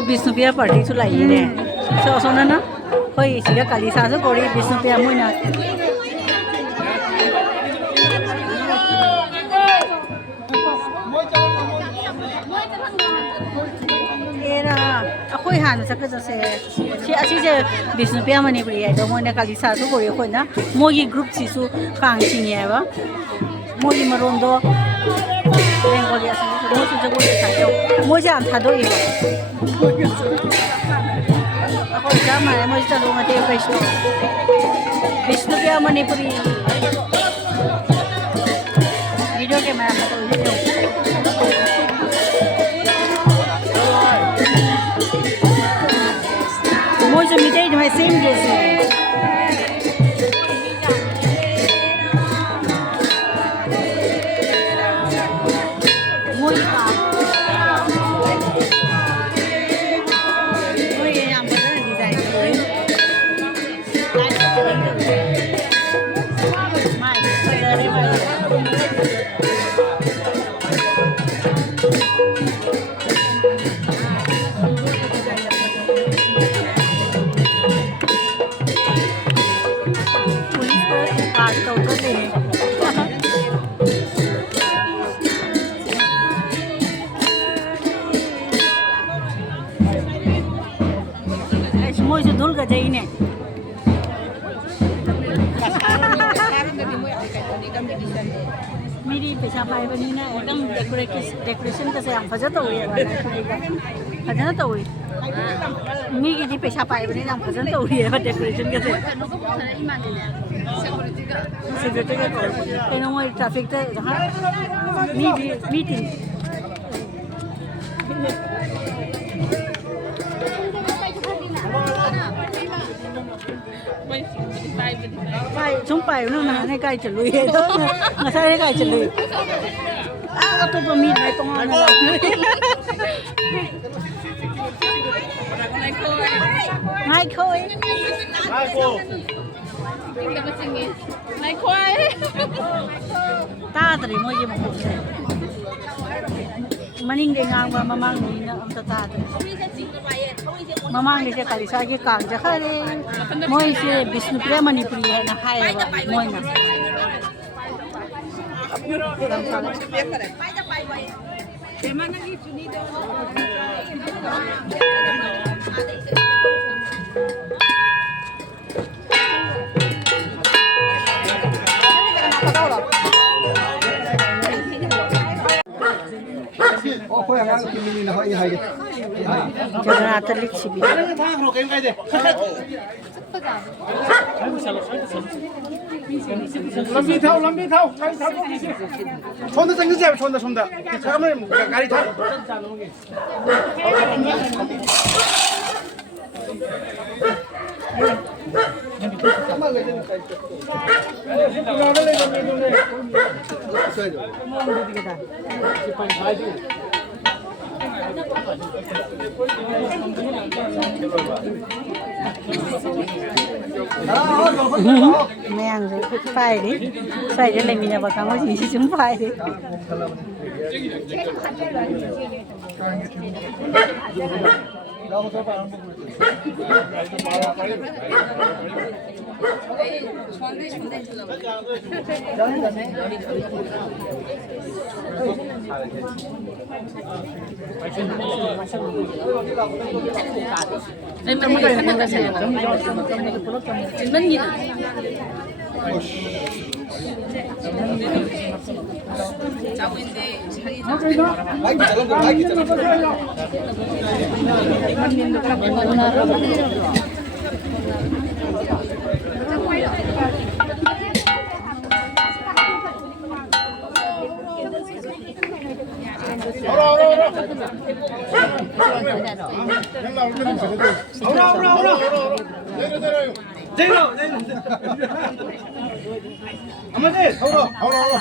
Bisnupia party to like in it. So, Sonana, who is here? Kalisa, or Bisnupia Muna. Aku ihan sakit si asyik Bisnupia manipuri. Domo na Kalisa tu boleh kau na. Mogi group sisu kangsi ni apa? Mogi merondo. Bengali asal. Mogi jago dia sahaja. Mogi antado ini. Aku zaman mogi tu rumah dia Bisnupia manipuri. Video kamera tu video. Mogi midday my same dress. Mogi dul gajah ini. मेरी पेशा पाए बनी ना एकदम decoration कैसे हम फजत हो गए फजत हो गई मेरी की पेशा पाए बनी ना हम फजत हो गई है डेकोरेशन कैसे सिक्योरिटी का कहीं ना वो ट्रैफिक थे जहाँ meeting chúng phải nó là ngay cài chửi lùi đó mà sao cài chửi lùi tôi có mịn này công an là hai khôi ta tadi mau je mau maning dengan mamang ni na am ta mamang ni Kalisa ke kang jakhare moi se Bisnupia manipuri hai na hai moi na Jangan terlik sih. 럼비 타오. 손도 당기세요. 손도. 잠깐만 가리 타. Mèn rồi phải đi để lại mình vào cắm cái gì chúng phải đi 내려요. 这个，阿妹这，好了，好了，好了。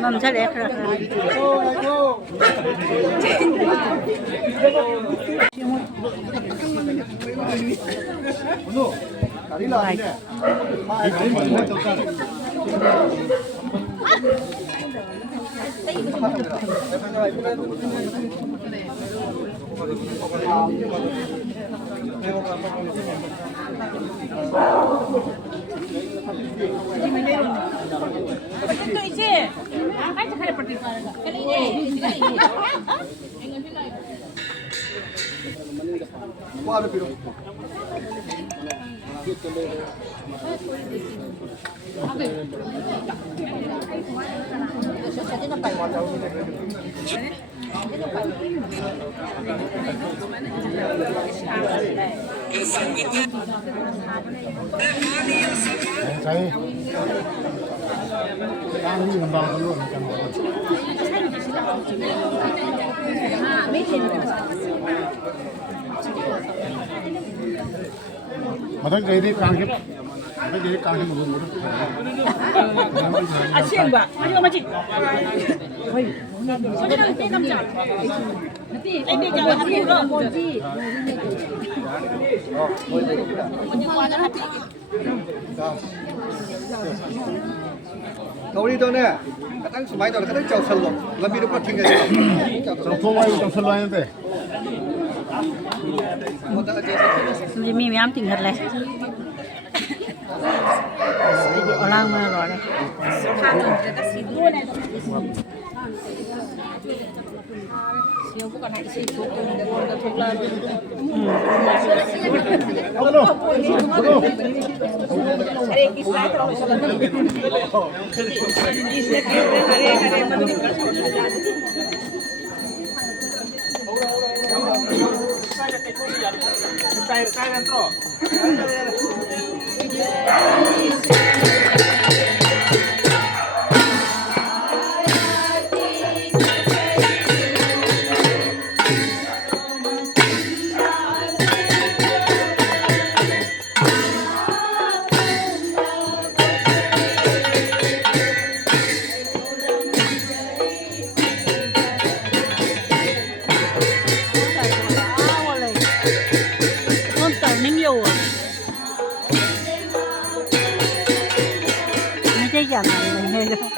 남자 레크라. Đấy. Đang đi bằng bằng luôn chẳng hạn. Madan जयदी कांगे मदन जयदी कांगे मुझे असेंबा अरे मची होय ऐ जा हाथी रो मोजी Tàu đi đâu nè, cái tăng số máy đó là cái tăng chào sân lộc, làm gì được có thiên cái gì. trong phố mai trong sân lai thế Mình mi miám tỉnh thật này ở lang mà rồi nàyอย่างไรเลย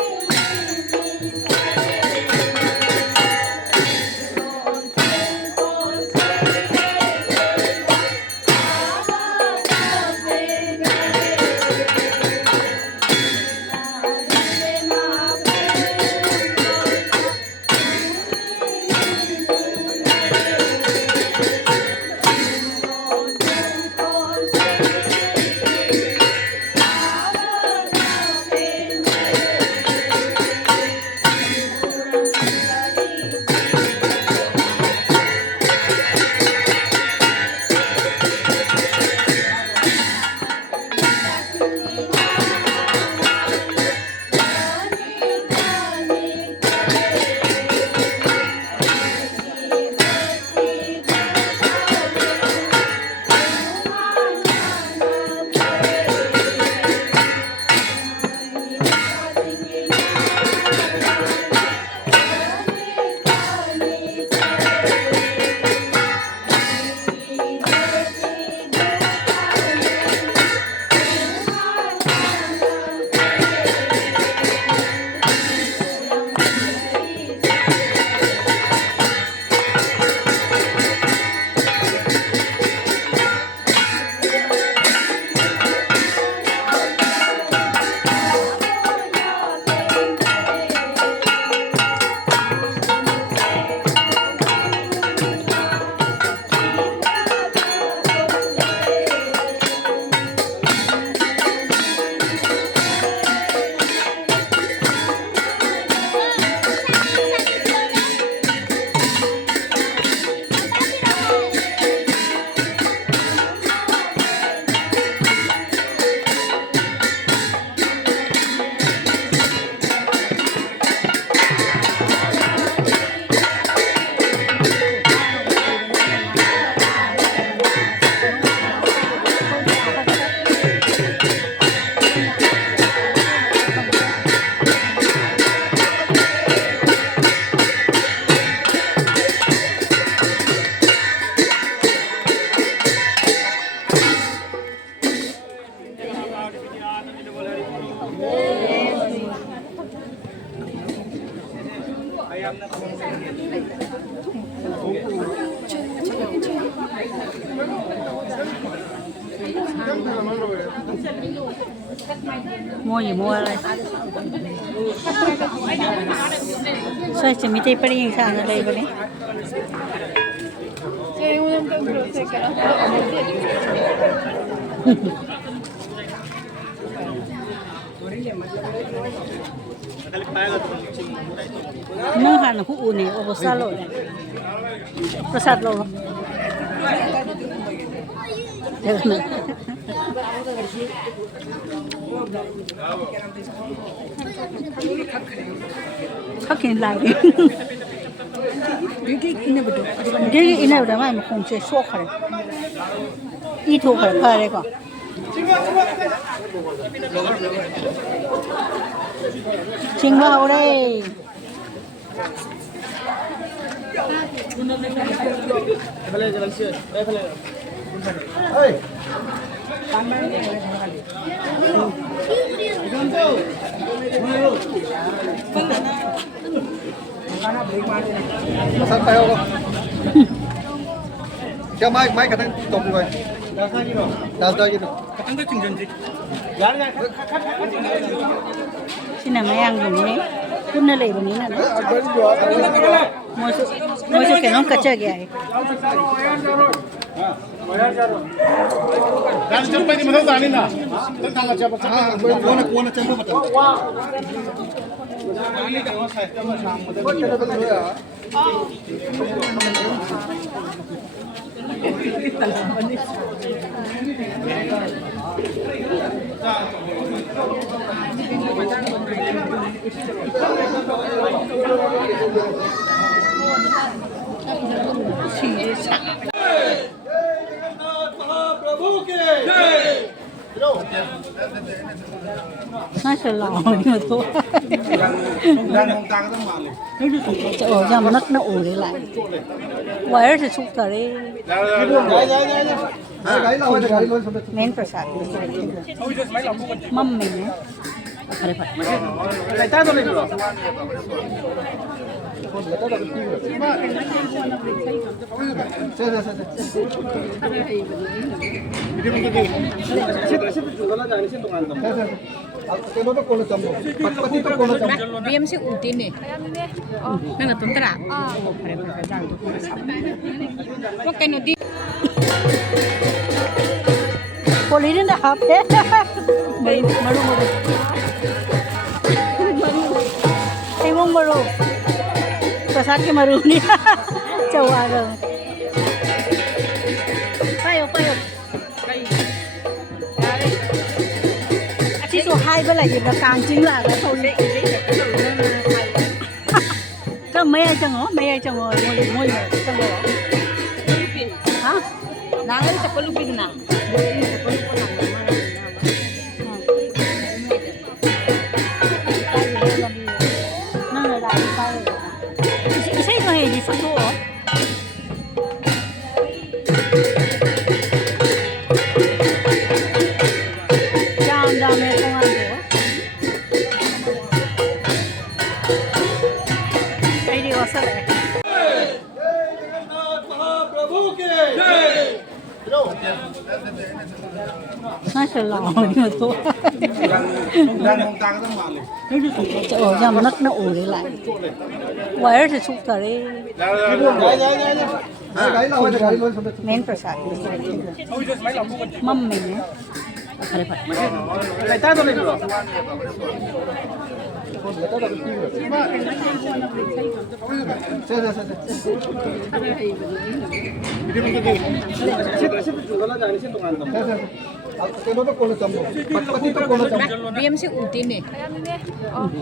mua gì mua đây sao chỉ mình chơi bơi như sao nó đây vậy nó hẳn là hũ này ở xa lội này prasad lo khắc hiện lại cái này mà không chơi số khởi 이土很快那个。青蛙嘞， Hey. Saan tayo ko? Siya may katang top ko. Das daw yun. 시나마양 분이 끝날래 분이 나나. 뭐서 걔는 까짝이야. Dan sampai di mana tadi na? Tentang siapa Ah, kuwana chamber mata.น่าจะหล่อนี่ตัว Dan tentang itu malu. จะออกยามนักน่าโอ้เลยแหละไว้จะชุกตาเลย Gari lawa de gari lo sampai. เม้นประสาทมั่มเม้นอะไรผัด Kita tu ni dulu. Ini begini. Siapa juga lah jangan situ ngantam. Keno to kono chambo. Pati to kono chambo. BMC utin nih. Nggak tuntra. Kok kayak nudi. โคลีนี่นะครับเอ๊ะมาลูไอ้วงมาลูประสาทกี่มาลูนี่จะว่าเลยไปอยู่อาชีพสุดท้ายเป็นอะไรอยู่กับกลางจริงล่ะแล้วเขาก็ไม่ไอ้จังอ๋อไม่ไอ้จังอ๋อมวยจังอ๋อฮะ Nangan sa palupig na. Isa ito hindi sa to. Diyan dami itong ano. Ay di wasal eh. Nasa lao niyo to. Dan tentang itu malu. จะออกยามนักน่าโอ้เลยแหละไว้จะชุกตาเลย Gari lawa de gari lo sampai. เม้นประสาทมั่มเม้นอะไรผัด Kita tu ni dulu. Ini begini. Siapa juga lah jangan situ ngantam. Keno to kono chambo. Pati to kono chambo. BMC utin nih.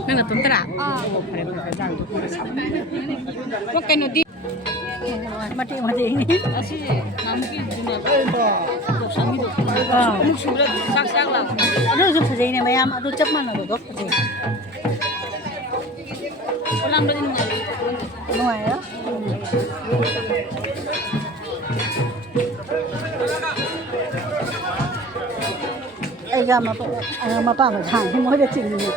Nggak tuntra. Kok kayak nudi. มาดีนี่ Asi nampi dunia. Sami tu. Sudah sak lah. รู้สึกสะใจเนี่ยไม่ยามรู้จักมันนะดูสะใจ Ulang balik nih. หน่วยอ่ะไอ้ยามาป้ามาทางที่มันจะจริงเนี่ย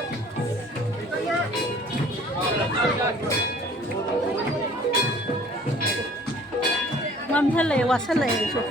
มันทะเลวัดทะเลสุด